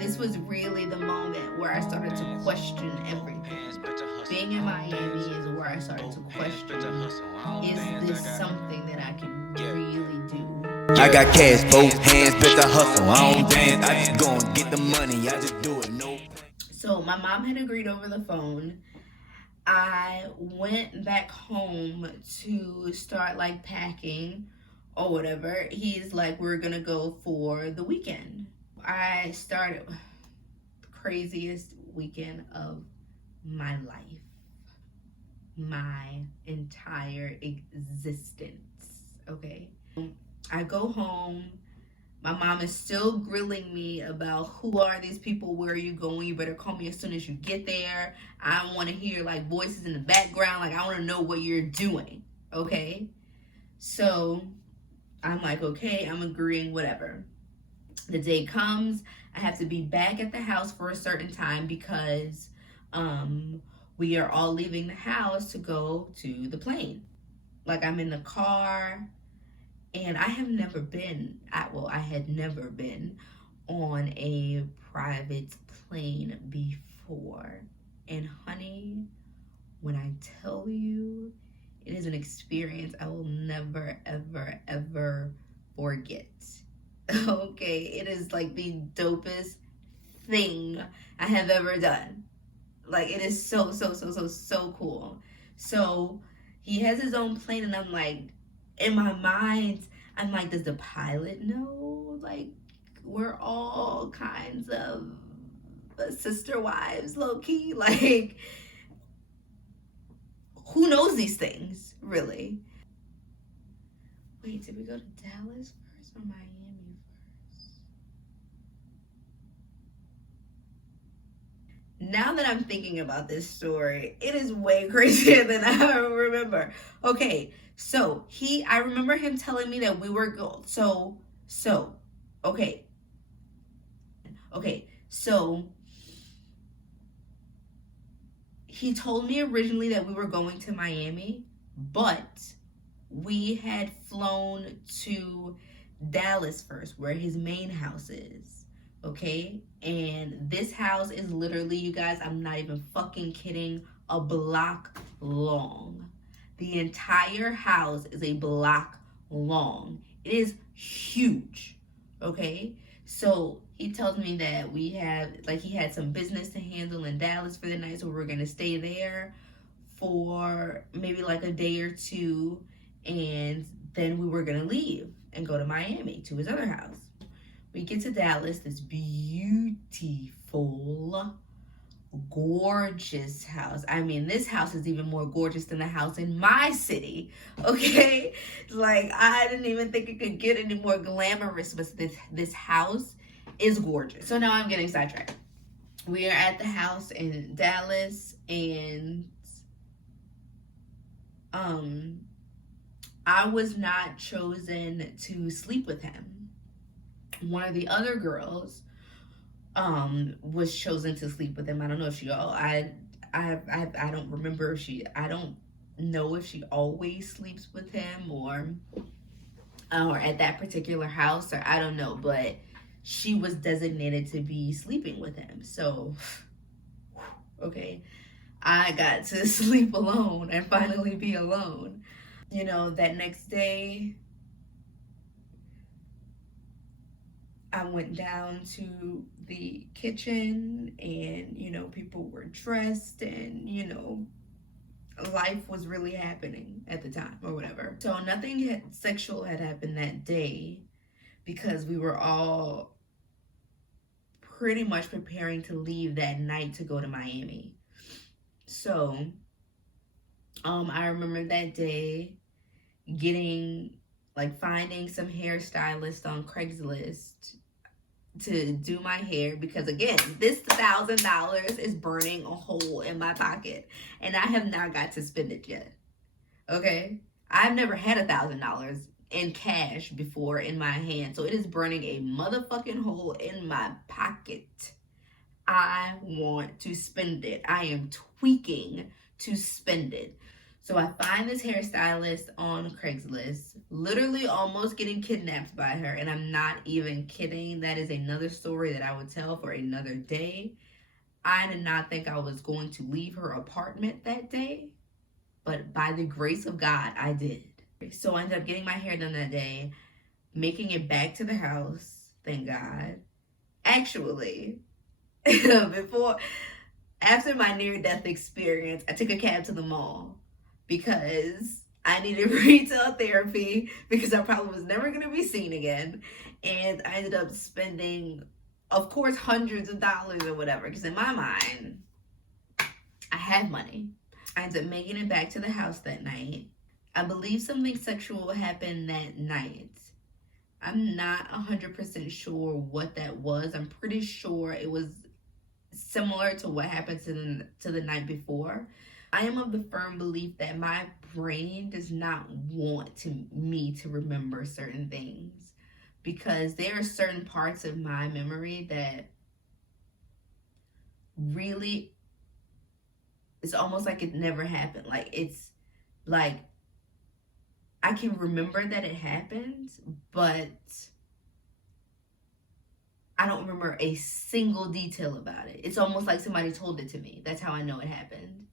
this was really the moment where I started to question everything. Being in Miami is where I started to question, is this something that I can really do? I got cash, both hands, bitch, I hustle. I don't dance, I just go and get the money. I just do it, no. So my mom had agreed over the phone. I went back home to start like packing or whatever. He's like, we're gonna go for the weekend. I started the craziest weekend of my life, my entire existence. Okay, I go home. My mom is still grilling me about who are these people, where are you going, you better call me as soon as you get there. I want to hear like voices in the background, like I want to know what you're doing. Okay, so I'm like, okay, I'm agreeing, whatever. The day comes, I have to be back at the house for a certain time because we are all leaving the house to go to the plane. Like I'm in the car, and I have never been I had never been on a private plane before. And honey, when I tell you, it is an experience I will never, ever, ever forget. Okay, it is like the dopest thing I have ever done. Like it is so, so, so, so, so cool. So he has his own plane, and I'm like, in my mind, I'm like, does the pilot know? Like, we're all kinds of sister wives, low key. Like, who knows these things, really? Wait, did we go to Dallas first or Miami first? Now that I'm thinking about this story, it is way crazier than I remember. Okay, so I remember him telling me that we were okay, so he told me originally that we were going to Miami, but we had flown to Dallas first, where his main house is. Okay, and this house is literally, you guys, I'm not even fucking kidding, a block long. The entire house is a block long. It is huge. Okay, so he tells me that he had some business to handle in Dallas for the night, so we're gonna stay there for maybe like a day or two, and then we were gonna leave and go to Miami to his other house. We get to Dallas, this beautiful, gorgeous house. I mean, this house is even more gorgeous than the house in my city. Okay, like I didn't even think it could get any more glamorous, but this house is gorgeous. So now I'm getting sidetracked. We are at the house in Dallas, and I was not chosen to sleep with him. One of the other girls was chosen to sleep with him. I don't know if I don't remember if I don't know if she always sleeps with him or at that particular house, or I don't know, but she was designated to be sleeping with him. So okay, I got to sleep alone and finally be alone. You know, that next day I went down to the kitchen, and, you know, people were dressed, and, you know, life was really happening at the time or whatever. So nothing sexual had happened that day because we were all pretty much preparing to leave that night to go to Miami. So I remember that day finding some hairstylist on Craigslist to do my hair, because again, this $1,000 is burning a hole in my pocket, and I have not got to spend it yet. Okay, I've never had $1,000 in cash before in my hand, so it is burning a motherfucking hole in my pocket. I want to spend it. I am tweaking to spend it. So I find this hairstylist on Craigslist, literally almost getting kidnapped by her. And I'm not even kidding. That is another story that I would tell for another day. I did not think I was going to leave her apartment that day, but by the grace of God, I did. So I ended up getting my hair done that day, making it back to the house, thank God. Actually, after my near-death experience, I took a cab to the mall because I needed retail therapy because I probably was never going to be seen again. And I ended up spending, of course, hundreds of dollars or whatever, because in my mind, I had money. I ended up making it back to the house that night. I believe something sexual happened that night. I'm not 100% sure what that was. I'm pretty sure it was similar to what happened to the night before. I am of the firm belief that my brain does not want me to remember certain things, because there are certain parts of my memory that really, it's almost like it never happened. Like, it's like I can remember that it happened, but I don't remember a single detail about it. It's almost like somebody told it to me. That's how I know it happened.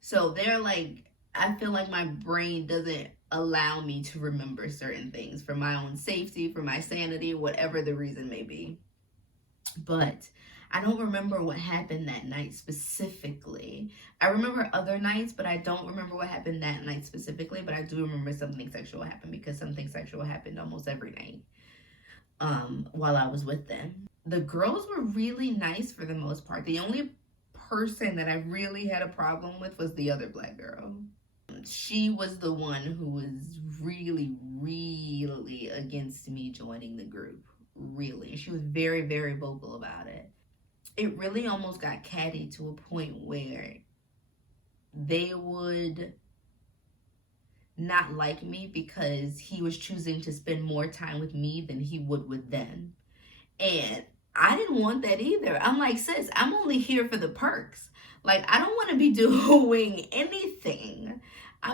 So they're like, I feel like my brain doesn't allow me to remember certain things for my own safety, for my sanity, whatever the reason may be. But I don't remember what happened that night specifically. I remember other nights, but I don't remember what happened that night specifically. But I do remember something sexual happened, because something sexual happened almost every night while I was with them. The girls were really nice for the most part. The only person that I really had a problem with was the other black girl. She was the one who was really, really against me joining the group. Really. She was very, very vocal about it. It really almost got catty to a point where they would not like me because he was choosing to spend more time with me than he would with them. And I didn't want that either. I'm like, sis, I'm only here for the perks. Like, I don't want to be doing anything. I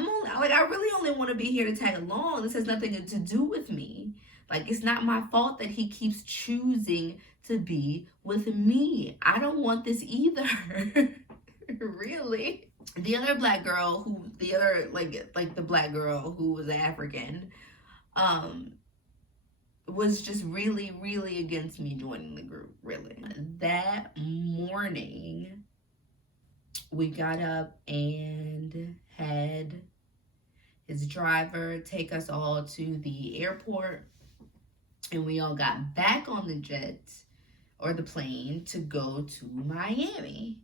really only want to be here to tag along. This has nothing to do with me. Like, it's not my fault that he keeps choosing to be with me. I don't want this either. Really. The other black girl the black girl who was African, was just really, really against me joining the group, really. That morning, we got up and had his driver take us all to the airport, and we all got back on the jet or the plane to go to Miami.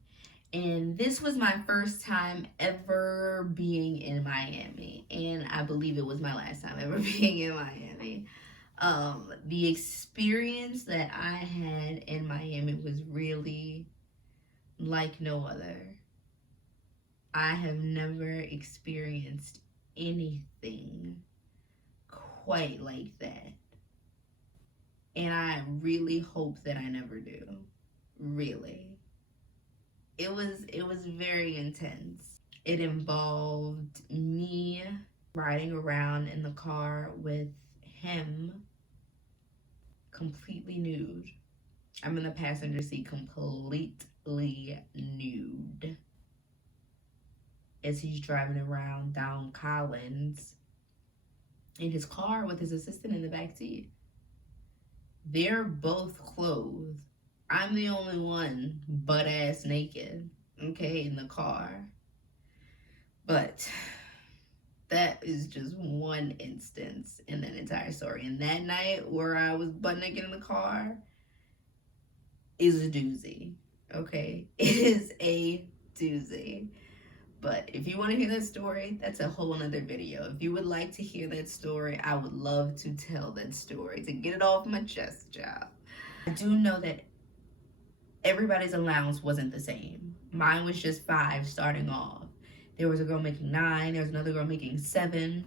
And this was my first time ever being in Miami, and I believe it was my last time ever being in Miami. The experience that I had in Miami was really like no other. I have never experienced anything quite like that. And I really hope that I never do. Really. It was very intense. It involved me riding around in the car with him completely nude. I'm in the passenger seat completely nude as he's driving around down Collins in his car with his assistant in the back seat. They're both clothed. I'm the only one butt ass naked, okay, in the car. But that is just one instance in that entire story. And that night where I was butt naked in the car is a doozy, okay? It is a doozy. But if you want to hear that story, that's a whole nother video. If you would like to hear that story, I would love to tell that story, to get it off my chest, child. I do know that everybody's allowance wasn't the same. Mine was just 5 starting off. There was a girl making 9. There was another girl making 7.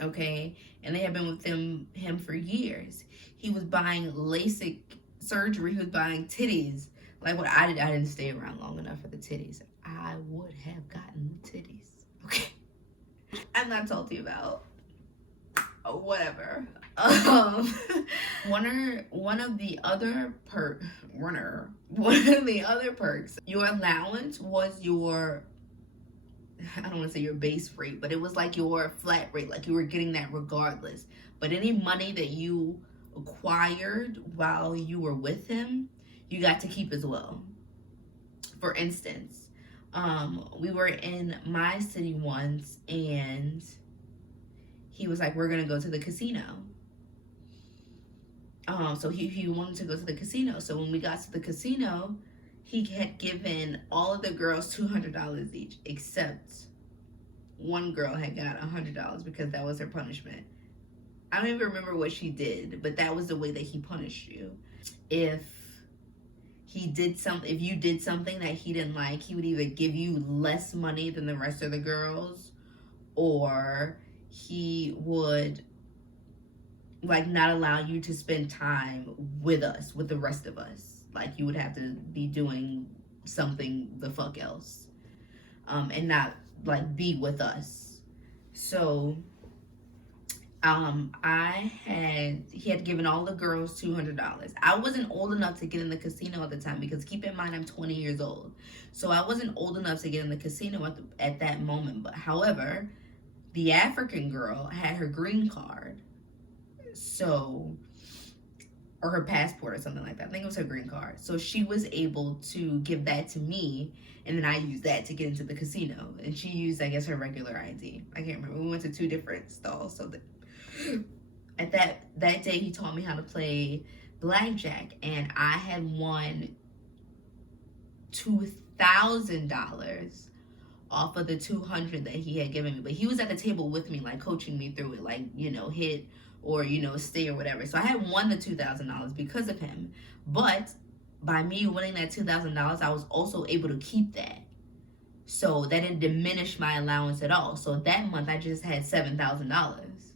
Okay? And they had been with him for years. He was buying LASIK surgery. He was buying titties. Like, what I didn't stay around long enough for the titties. I would have gotten the titties. Okay. I'm not salty about. Whatever. One of the other perks, your allowance was your, I don't want to say your base rate, but it was like your flat rate, like you were getting that regardless. But any money that you acquired while you were with him, you got to keep as well. For instance, we were in my city once, and he was like, "We're gonna go to the casino." So he wanted to go to the casino. So when we got to the casino, he had given all of the girls $200 each, except one girl had got $100 because that was her punishment. I don't even remember what she did, but that was the way that he punished you. If you did something that he didn't like, he would either give you less money than the rest of the girls, or he would like not allow you to spend time with us, with the rest of us. Like you would have to be doing something the fuck else, and not like be with us. So he had given all the girls $200. I wasn't old enough to get in the casino at the time, because keep in mind I'm 20 years old, so I wasn't old enough to get in the casino at that moment. But however, the African girl had her green card, so, or her passport or something like that. I think it was her green card. So she was able to give that to me, and then I used that to get into the casino. And she used, I guess, her regular ID. I can't remember. We went to 2 different stalls. So at that day, he taught me how to play blackjack, and I had won $2,000 off of the $200 that he had given me. But he was at the table with me, like coaching me through it, like, you know, hit or, you know, stay or whatever. So I had won the $2,000 because of him. But by me winning that $2,000, I was also able to keep that. So that didn't diminish my allowance at all. So that month I just had $7,000.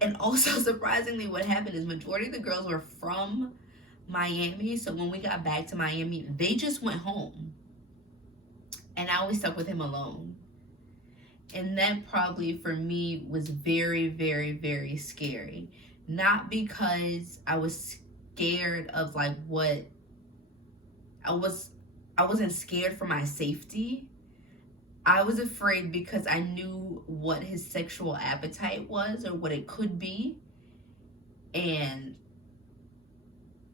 And also, surprisingly, what happened is majority of the girls were from Miami. So when we got back to Miami, they just went home. And I always stuck with him alone. And that probably for me was very, very, very scary. Not because I was scared of like what I wasn't scared for my safety. I was afraid because I knew what his sexual appetite was, or what it could be. And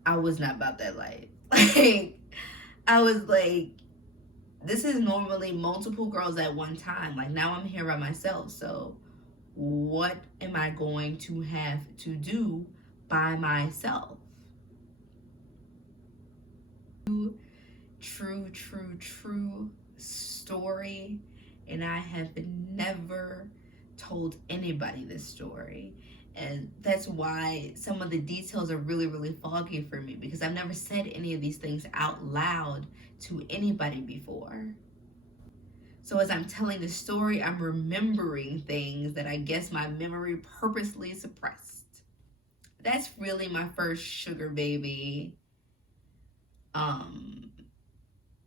I was not about that life. Like, I was like, this is normally multiple girls at one time. Like, now I'm here by myself. So what am I going to have to do by myself? True story. And I have never told anybody this story. And that's why some of the details are really, really foggy for me, because I've never said any of these things out loud to anybody before. So as I'm telling the story, I'm remembering things that I guess my memory purposely suppressed. That's really my first sugar baby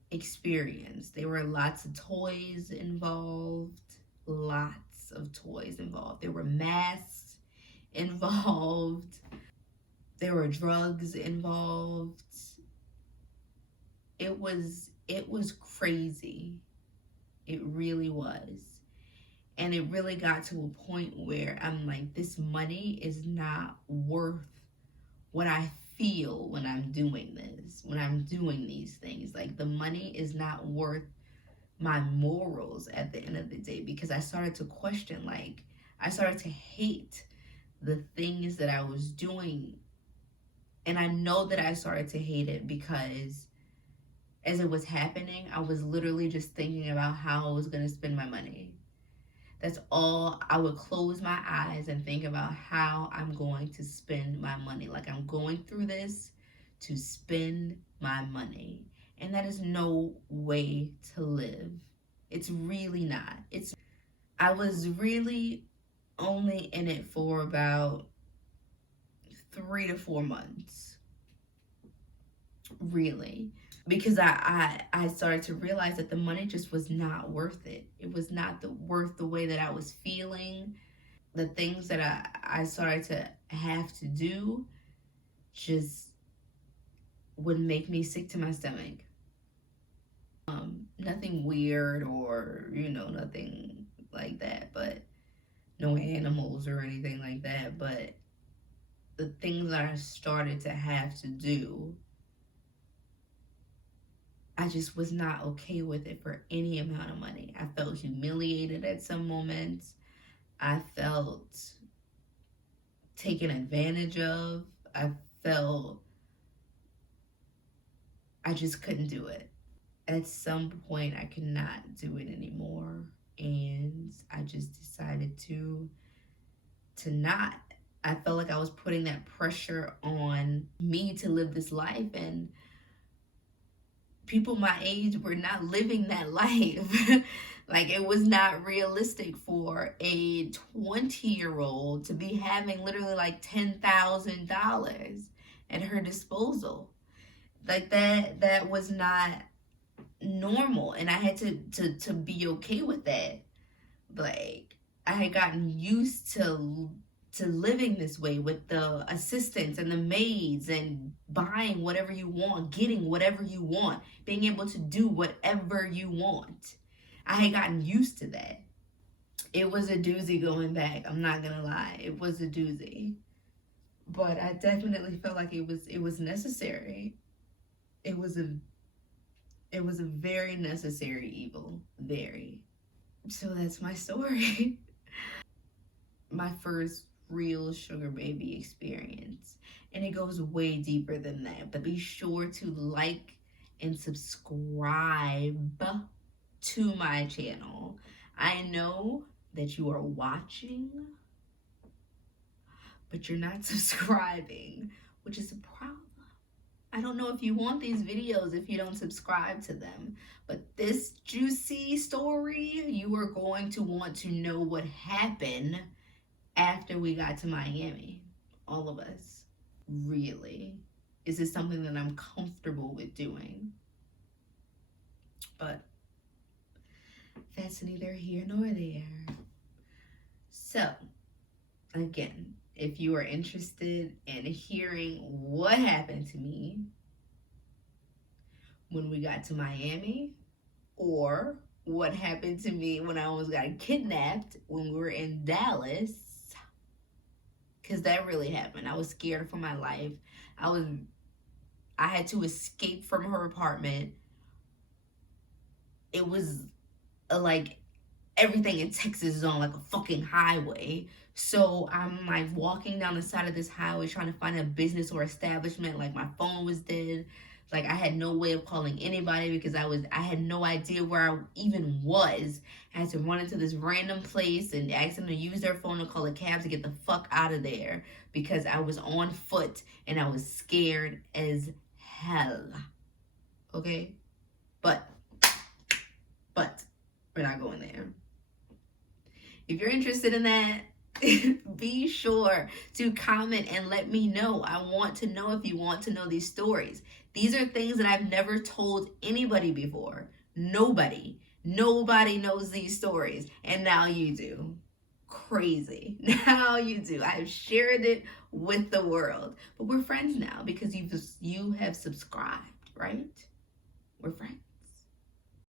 experience. There were lots of toys involved. Lots of toys involved. There were masks involved. There were drugs involved. It was crazy. It really was. And it really got to a point where I'm like, this money is not worth what I feel when I'm doing this, when I'm doing these things. Like, the money is not worth my morals at the end of the day, because I started to question, like, I started to hate the things that I was doing. And I know that I started to hate it because as it was happening, I was literally just thinking about how I was going to spend my money. That's all. I would close my eyes and think about how I'm going to spend my money. Like, I'm going through this to spend my money. And that is no way to live. It's really not. I was really only in it for about 3 to 4 months. Really. because I started to realize that the money just was not worth it. It was not worth the way that I was feeling. The things that I started to have to do just would make me sick to my stomach. Nothing weird or, nothing like that, but no animals or anything like that. But the things that I started to have to do, I just was not okay with it for any amount of money. I felt humiliated at some moments. I felt taken advantage of. I felt I just couldn't do it. At some point, I could not do it anymore. And I just decided to not. I felt like I was putting that pressure on me to live this life, and people my age were not living that life. Like, it was not realistic for a 20-year-old to be having literally like $10,000 at her disposal. Like, that was not normal, and I had to be okay with that. Like, I had gotten used to living this way with the assistants and the maids and buying whatever you want, getting whatever you want, being able to do whatever you want. I had gotten used to that. It was a doozy going back. I'm not gonna lie. It was a doozy. But I definitely felt like it was necessary. It was a very necessary evil. Very. So that's my story. My first real sugar baby experience, and it goes way deeper than that. But be sure to like and subscribe to my channel. I know that you are watching, but you're not subscribing, which is a problem. I don't know if you want these videos if you don't subscribe to them, but this juicy story, you are going to want to know what happened after we got to Miami. All of us. Really. Is this something that I'm comfortable with doing? But that's neither here nor there. So, again, if you are interested in hearing what happened to me when we got to Miami, or what happened to me when I almost got kidnapped when we were in Dallas, because that really happened. I was scared for my life. I had to escape from her apartment. It was like everything in Texas is on like a fucking highway. So I'm like walking down the side of this highway trying to find a business or establishment. Like, my phone was dead. Like, I had no way of calling anybody because I had no idea where I even was. I had to run into this random place and ask them to use their phone to call a cab to get the fuck out of there, because I was on foot and I was scared as hell. Okay? But we're not going there. If you're interested in that, be sure to comment and let me know. I want to know if you want to know these stories. These are things that I've never told anybody before. Nobody knows these stories, and now you do. Crazy. Now you do. I've shared it with the world. But we're friends now because you have subscribed, right? We're friends.